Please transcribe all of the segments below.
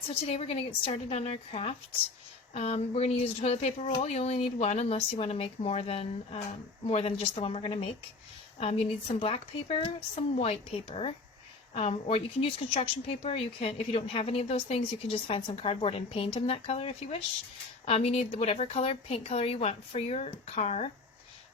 Alright, so today we're going to get started on our craft. We're going to use a toilet paper roll. You only need one unless you want to make more than just the one we're going to make. You need some black paper, some white paper, or you can use construction paper. You can, if you don't have any of those things, you can just find some cardboard and paint them that color if you wish. You need whatever color, paint color you want for your car.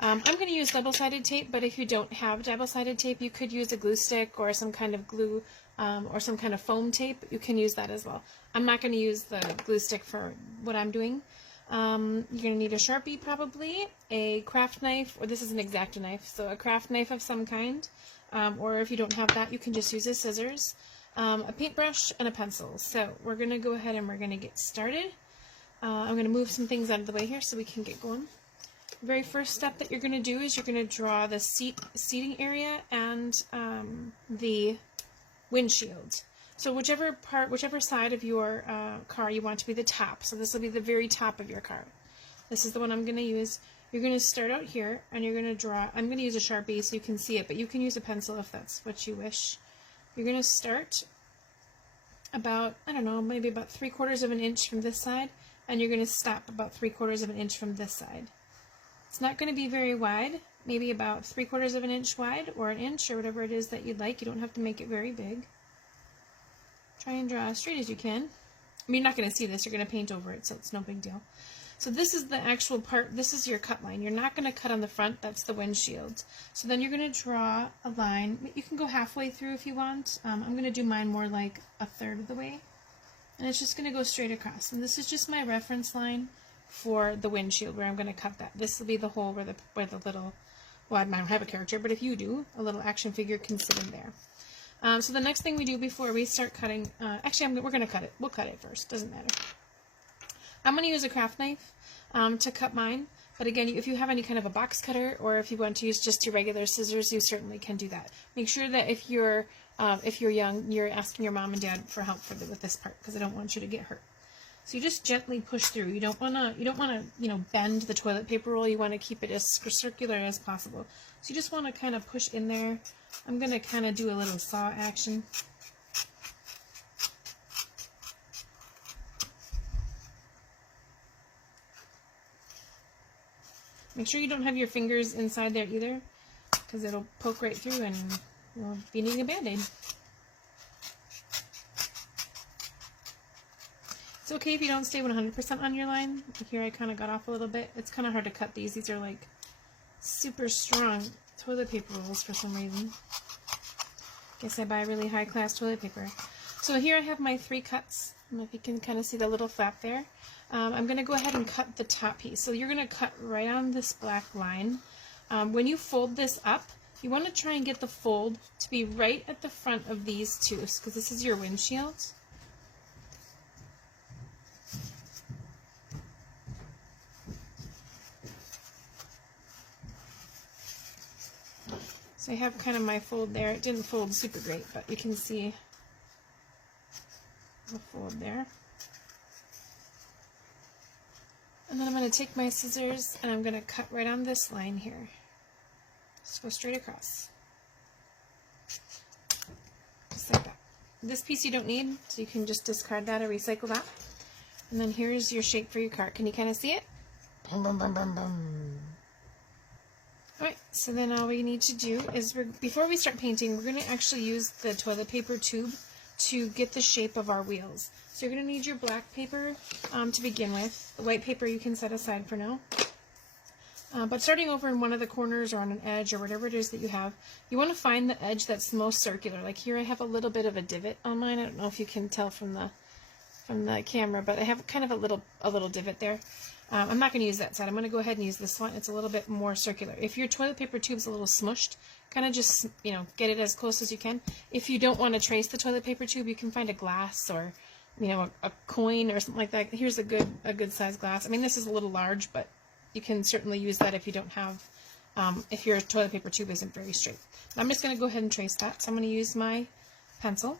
I'm going to use double-sided tape, but if you don't have double-sided tape, you could use a glue stick or some kind of glue or some kind of foam tape. You can use that as well. I'm not going to use the glue stick for what I'm doing. You're going to need a Sharpie probably, a craft knife, or this is an X-Acto knife, so a craft knife of some kind, or if you don't have that, you can just use a scissors, a paintbrush, and a pencil. So we're going to go ahead and we're going to get started. I'm going to move some things out of the way here so we can get going. The very first step that you're going to do is you're going to draw the seating area and the windshield. So whichever side of your car you want to be the top. So this will be the very top of your car. This is the one I'm going to use. You're going to start out here and you're going to draw. I'm going to use a Sharpie so you can see it, but you can use a pencil if that's what you wish. You're going to start about, I don't know, maybe about 3/4 of an inch from this side, and you're going to stop about 3/4 of an inch from this side. It's not going to be very wide, maybe about 3/4 of an inch wide, or an inch, or whatever it is that you'd like. You don't have to make it very big. Try and draw as straight as you can. I mean, you're not going to see this, you're going to paint over it, so it's no big deal. So this is the actual part, this is your cut line. You're not going to cut on the front, that's the windshield. So then you're going to draw a line. You can go halfway through if you want. I'm going to do mine more like 1/3 of the way. And it's just going to go straight across. And this is just my reference line for the windshield where I'm going to cut that. This will be the hole where the little, well, I might have a character, but if you do, a little action figure can sit in there. So the next thing we do before we start cutting, actually we're going to cut it. We'll cut it first, doesn't matter. I'm going to use a craft knife to cut mine, but again, if you have any kind of a box cutter or if you want to use just your regular scissors, you certainly can do that. Make sure that if you're young, you're asking your mom and dad for help with this part, because I don't want you to get hurt. So you just gently push through. You don't want to bend the toilet paper roll. You want to keep it as circular as possible. So you just want to kind of push in there. I'm going to kind of do a little saw action. Make sure you don't have your fingers inside there either, because it'll poke right through and you'll be needing a Band-Aid. It's okay if you don't stay 100% on your line. Here I kind of got off a little bit. It's kind of hard to cut these. These are like super strong toilet paper rolls for some reason. Guess I buy really high class toilet paper. So here I have my 3 cuts. I don't know if you can kind of see the little flap there. I'm going to go ahead and cut the top piece. So you're going to cut right on this black line. When you fold this up, you want to try and get the fold to be right at the front of these two, because this is your windshield. So I have kind of my fold there. It didn't fold super great, but you can see the fold there. And then I'm going to take my scissors and I'm going to cut right on this line here. Just go straight across. Just like that. This piece you don't need, so you can just discard that or recycle that. And then here's your shape for your cart. Can you kind of see it? Boom, boom, boom, boom, boom. Alright, so then all we need to do is, before we start painting, we're going to actually use the toilet paper tube to get the shape of our wheels. So you're going to need your black paper to begin with. The white paper you can set aside for now. But starting over in one of the corners or on an edge or whatever it is that you have, you want to find the edge that's most circular. Like here I have a little bit of a divot on mine. I don't know if you can tell from the camera, but I have kind of a little divot there. I'm not going to use that side. I'm going to go ahead and use this one. It's a little bit more circular. If your toilet paper tube's a little smushed, kind of just, get it as close as you can. If you don't want to trace the toilet paper tube, you can find a glass or, a coin or something like that. Here's a good size glass. I mean, this is a little large, but you can certainly use that if you don't have, if your toilet paper tube isn't very straight. I'm just going to go ahead and trace that. So I'm going to use my pencil.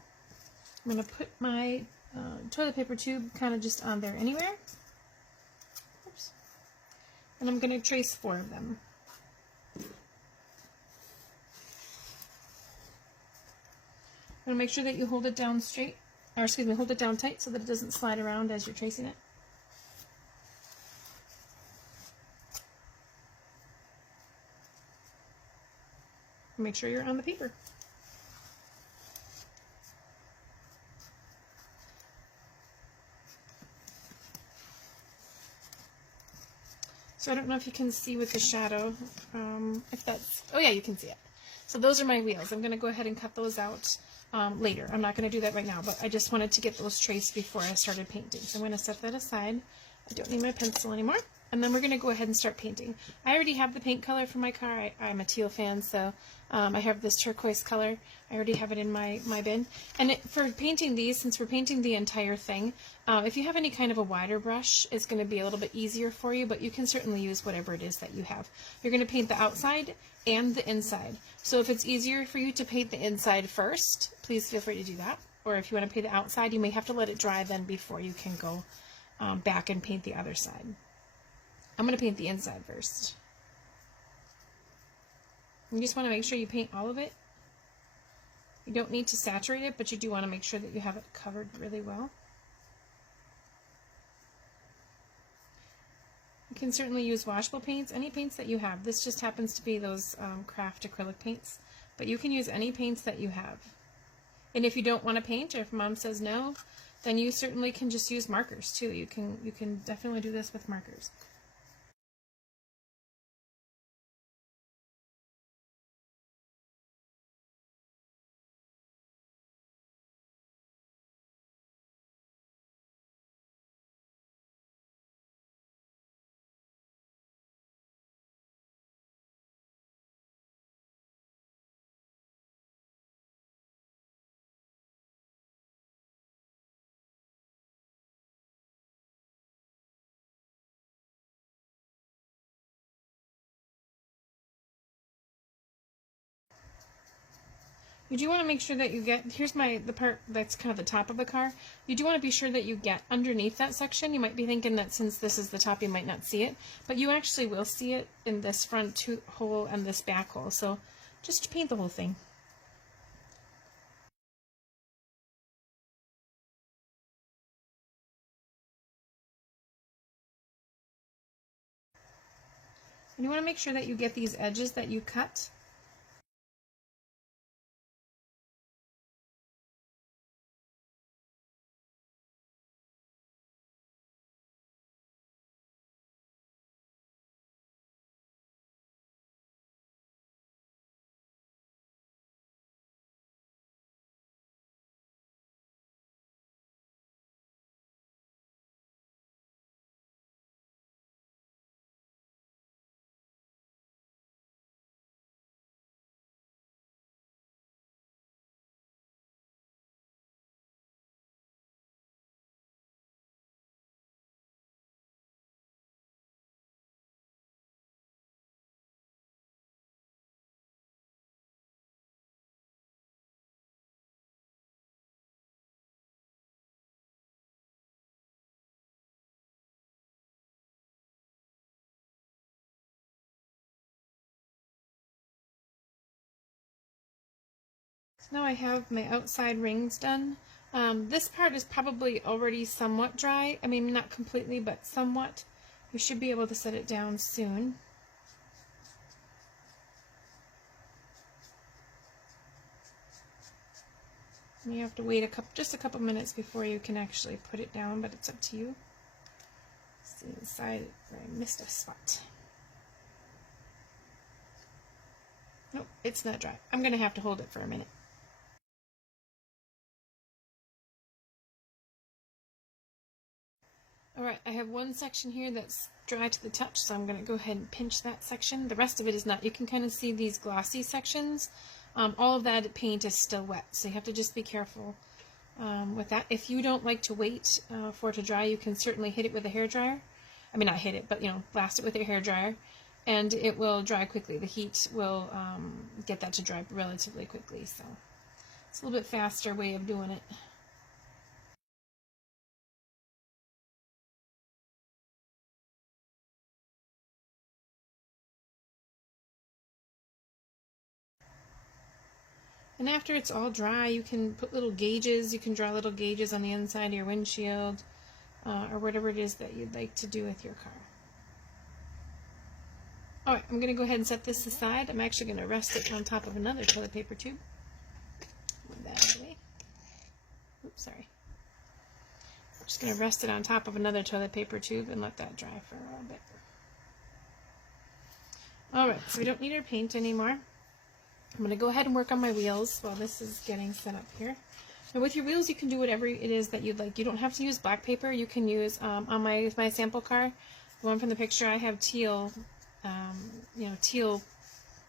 I'm going to put my toilet paper tube kind of just on there anywhere. And I'm going to trace 4 of them. I'm going to make sure that you hold it down straight or excuse me, hold it down tight so that it doesn't slide around as you're tracing it. Make sure you're on the paper. So I don't know if you can see with the shadow, if that's, oh yeah, you can see it. So those are my wheels. I'm going to go ahead and cut those out later. I'm not going to do that right now, but I just wanted to get those traced before I started painting. So I'm going to set that aside. I don't need my pencil anymore. And then we're going to go ahead and start painting. I already have the paint color for my car. I'm a teal fan, so I have this turquoise color. I already have it in my bin. And for painting these, since we're painting the entire thing, if you have any kind of a wider brush, it's going to be a little bit easier for you, but you can certainly use whatever it is that you have. You're going to paint the outside and the inside. So if it's easier for you to paint the inside first, please feel free to do that. Or if you want to paint the outside, you may have to let it dry then before you can go back and paint the other side. I'm going to paint the inside first. You just want to make sure you paint all of it. You don't need to saturate it, but you do want to make sure that you have it covered really well. You can certainly use washable paints, any paints that you have. This just happens to be those craft acrylic paints, but you can use any paints that you have. And if you don't want to paint, or if mom says no, then you certainly can just use markers too. You can definitely do this with markers. You do want to make sure that you get, here's the part that's kind of the top of the car. You do want to be sure that you get underneath that section. You might be thinking that since this is the top, you might not see it, but you actually will see it in this front hole and this back hole. So just paint the whole thing. And you want to make sure that you get these edges that you cut. So now I have my outside rings done. This part is probably already somewhat dry. I mean, not completely, but somewhat. We should be able to set it down soon. You have to wait just a couple minutes before you can actually put it down, but it's up to you. See inside where I missed a spot. Nope, it's not dry. I'm going to have to hold it for a minute. Alright, I have one section here that's dry to the touch, so I'm going to go ahead and pinch that section. The rest of it is not. You can kind of see these glossy sections. All of that paint is still wet, so you have to just be careful with that. If you don't like to wait for it to dry, you can certainly hit it with a hairdryer. I mean, not hit it, but, blast it with your hairdryer, and it will dry quickly. The heat will get that to dry relatively quickly, so it's a little bit faster way of doing it. And after it's all dry, you can put little gauges. You can draw little gauges on the inside of your windshield or whatever it is that you'd like to do with your car. Alright, I'm going to go ahead and set this aside. I'm actually going to rest it on top of another toilet paper tube. Move that out of the way. Oops, sorry. I'm just going to rest it on top of another toilet paper tube and let that dry for a little bit. Alright, so we don't need our paint anymore. I'm going to go ahead and work on my wheels while this is getting set up here. Now with your wheels, you can do whatever it is that you'd like. You don't have to use black paper. You can use, on my sample car, the one from the picture, I have teal, teal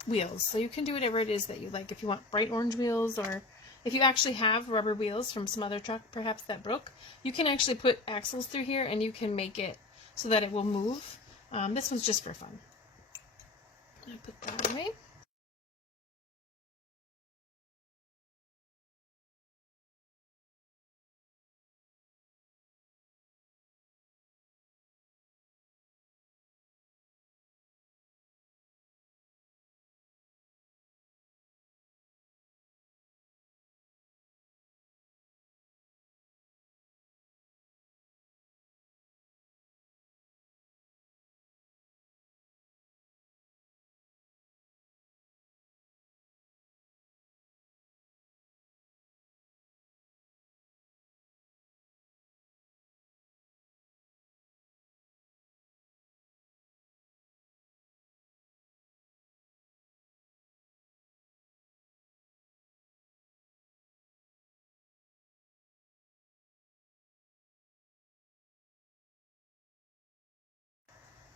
wheels. So you can do whatever it is that you like. If you want bright orange wheels, or if you actually have rubber wheels from some other truck perhaps that broke, you can actually put axles through here and you can make it so that it will move. This one's just for fun. I'll put that away.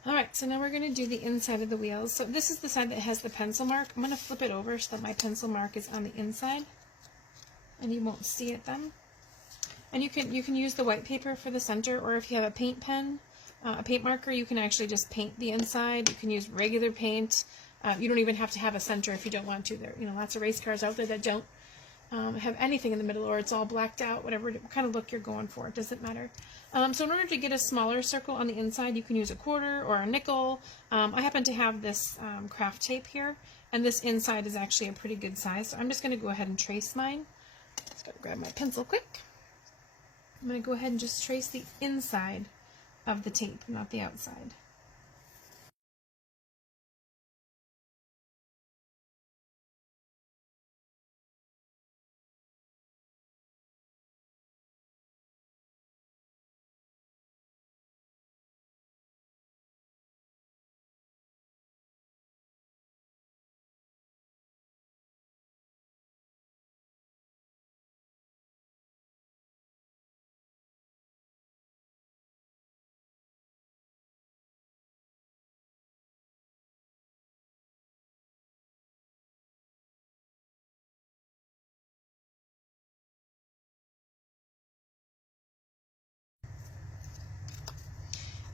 Alright, so now we're going to do the inside of the wheels. So this is the side that has the pencil mark. I'm going to flip it over so that my pencil mark is on the inside and you won't see it then. And you can use the white paper for the center, or if you have a paint pen, a paint marker, you can actually just paint the inside. You can use regular paint. You don't even have to have a center if you don't want to. There, lots of race cars out there that don't have anything in the middle, or it's all blacked out, whatever kind of look you're going for. It doesn't matter. So in order to get a smaller circle on the inside, you can use a quarter or a nickel. I happen to have this craft tape here, and this inside is actually a pretty good size. So I'm just going to go ahead and trace mine. Just got to grab my pencil quick. I'm going to go ahead and just trace the inside of the tape, not the outside.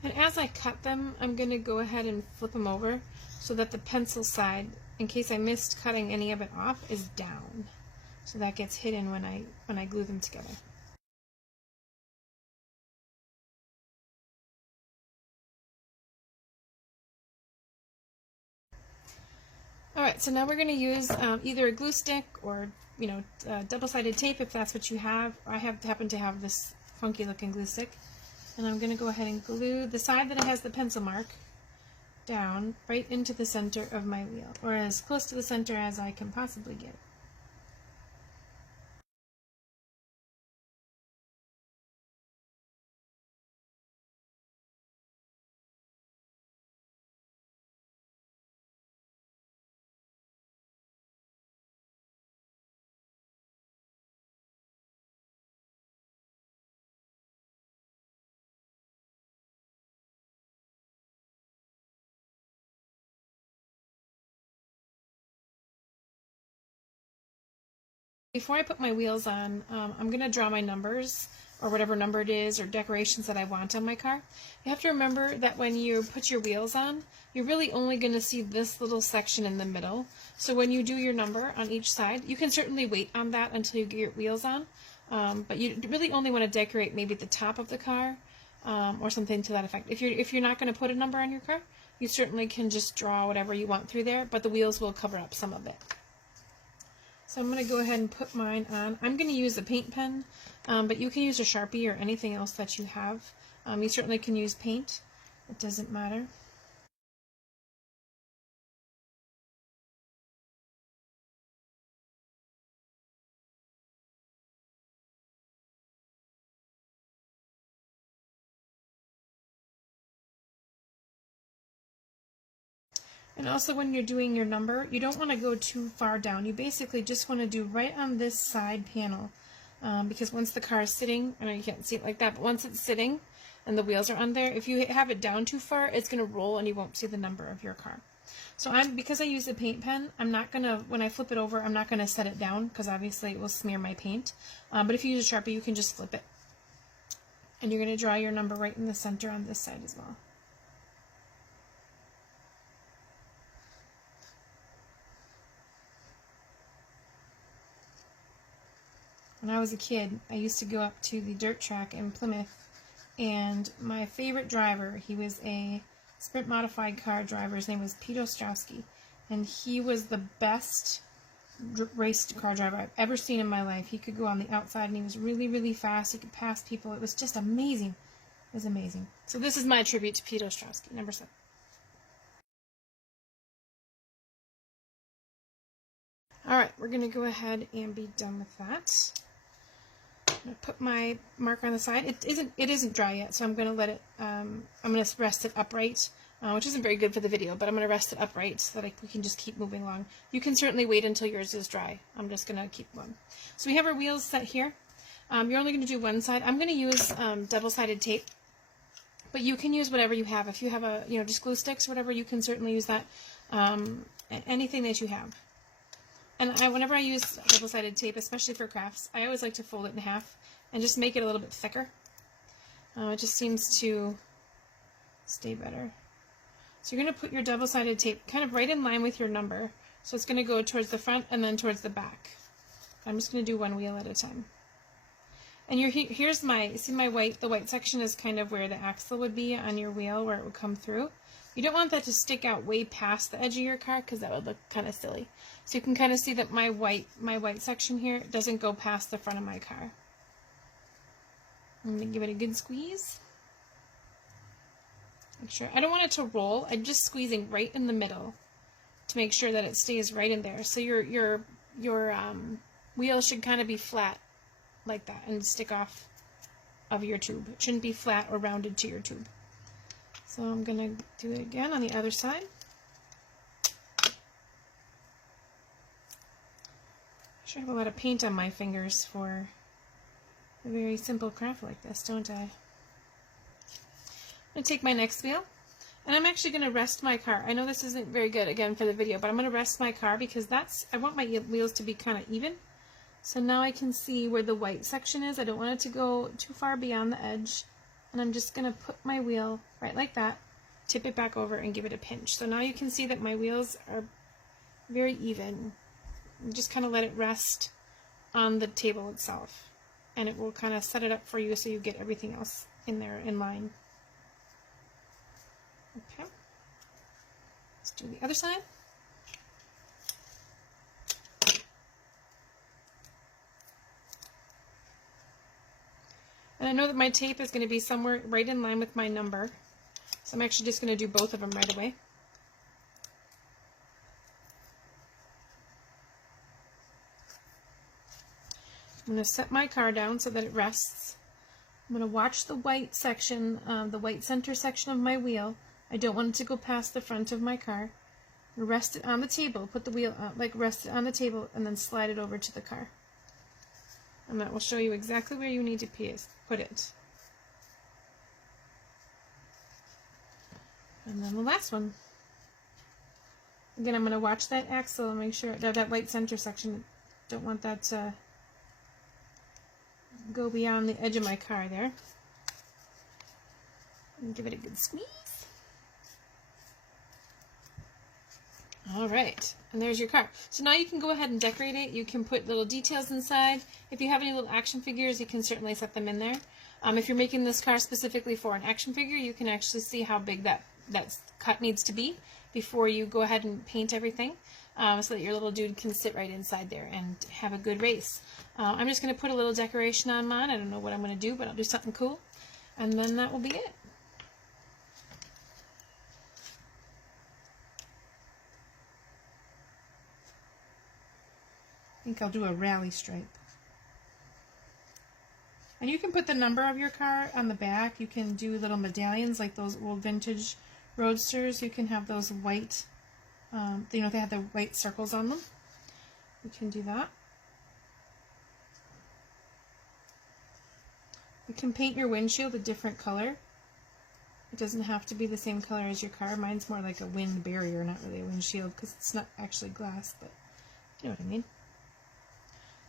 And as I cut them, I'm going to go ahead and flip them over so that the pencil side, in case I missed cutting any of it off, is down. So that gets hidden when I glue them together. Alright, so now we're going to use either a glue stick or, double-sided tape if that's what you have. I happen to have this funky looking glue stick. And I'm going to go ahead and glue the side that has the pencil mark down right into the center of my wheel, or as close to the center as I can possibly get. Before I put my wheels on, I'm going to draw my numbers, or whatever number it is, or decorations that I want on my car. You have to remember that when you put your wheels on, you're really only going to see this little section in the middle. So when you do your number on each side, you can certainly wait on that until you get your wheels on, but you really only want to decorate maybe the top of the car, or something to that effect. If you're not going to put a number on your car, you certainly can just draw whatever you want through there, but the wheels will cover up some of it. So I'm going to go ahead and put mine on. I'm going to use a paint pen, but you can use a Sharpie or anything else that you have. You certainly can use paint. It doesn't matter. And also when you're doing your number, you don't want to go too far down. You basically just want to do right on this side panel. Because once the car is sitting, I know you can't see it like that, but once it's sitting and the wheels are on there, if you have it down too far, it's going to roll and you won't see the number of your car. So because I use a paint pen, I'm not going to, when I flip it over, I'm not going to set it down because obviously it will smear my paint. But if you use a Sharpie, you can just flip it. And you're going to draw your number right in the center on this side as well. When I was a kid, I used to go up to the dirt track in Plymouth, and my favorite driver, he was a sprint modified car driver. His name was Pete Ostrowski, and he was the best race car driver I've ever seen in my life. He could go on the outside, and he was really, really fast. He could pass people. It was just amazing. It was amazing. So this is my tribute to Pete Ostrowski, number 7. All right, we're going to go ahead and be done with that. I'm going to put my marker on the side. It isn't dry yet, so I'm going to let it, I'm going to rest it upright, which isn't very good for the video, but I'm going to rest it upright so that we can just keep moving along. You can certainly wait until yours is dry. I'm just going to keep going. So we have our wheels set here. You're only going to do one side. I'm going to use double-sided tape, but you can use whatever you have. If you have just glue sticks or whatever, you can certainly use that, anything that you have. And whenever I use double-sided tape, especially for crafts, I always like to fold it in half and just make it a little bit thicker. It just seems to stay better. So you're going to put your double-sided tape kind of right in line with your number. So it's going to go towards the front and then towards the back. I'm just going to do one wheel at a time. And here's the white section is kind of where the axle would be on your wheel, where it would come through. You don't want that to stick out way past the edge of your car because that would look kind of silly. So you can kind of see that my white section here doesn't go past the front of my car. I'm going to give it a good squeeze. Make sure, I don't want it to roll. I'm just squeezing right in the middle to make sure that it stays right in there. So your wheel should kind of be flat like that and stick off of your tube. It shouldn't be flat or rounded to your tube. So I'm going to do it again on the other side. I sure have a lot of paint on my fingers for a very simple craft like this, don't I? I'm going to take my next wheel, and I'm actually going to rest my car. I know this isn't very good, again, for the video, but I'm going to rest my car because I want my wheels to be kind of even. So now I can see where the white section is. I don't want it to go too far beyond the edge. And I'm just going to put my wheel right like that, tip it back over, and give it a pinch. So now you can see that my wheels are very even. And just kind of let it rest on the table itself. And it will kind of set it up for you so you get everything else in there in line. Okay. Let's do the other side. And I know that my tape is going to be somewhere right in line with my number. So I'm actually just going to do both of them right away. I'm going to set my car down so that it rests. I'm going to watch the white section, the white center section of my wheel. I don't want it to go past the front of my car. I'm going to rest it on the table, put the wheel, rest it on the table, and then slide it over to the car. And that will show you exactly where you need to put it. And then the last one. Again, I'm going to watch that axle and make sure that white center section, don't want that to go beyond the edge of my car there. And give it a good squeeze. Alright, and there's your car. So now you can go ahead and decorate it. You can put little details inside. If you have any little action figures, you can certainly set them in there. If you're making this car specifically for an action figure, you can actually see how big that cut needs to be before you go ahead and paint everything. so that your little dude can sit right inside there and have a good race. I'm just going to put a little decoration on mine. I don't know what I'm going to do, but I'll do something cool. And then that will be it. I think I'll do a rally stripe. And you can put the number of your car on the back. You can do little medallions like those old vintage Roadsters. You can have those white, they have the white circles on them. You can do that. You can paint your windshield a different color. It doesn't have to be the same color as your car. Mine's more like a wind barrier, not really a windshield, because it's not actually glass, but you know what I mean.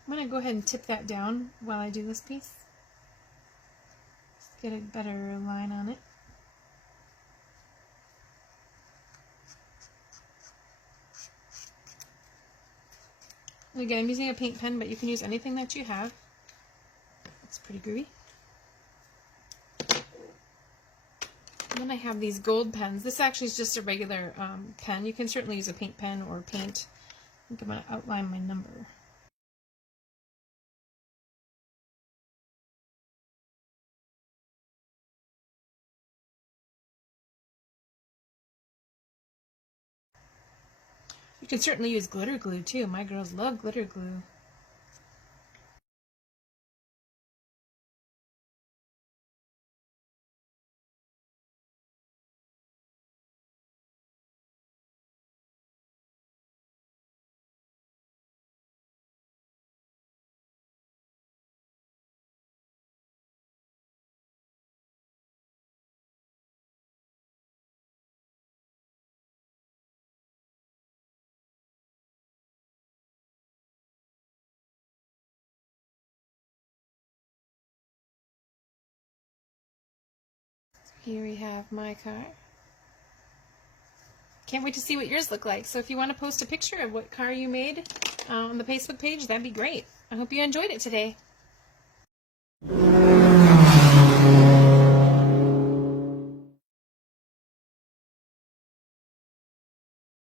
I'm going to go ahead and tip that down while I do this piece. Just get a better line on it. And again, I'm using a paint pen, but you can use anything that you have. It's pretty groovy. And then I have these gold pens. This actually is just a regular pen. You can certainly use a paint pen or paint. I think I'm going to outline my number. You can certainly use glitter glue too. My girls love glitter glue. Here we have my car. Can't wait to see what yours look like. So if you want to post a picture of what car you made on the Facebook page, that'd be great. I hope you enjoyed it today.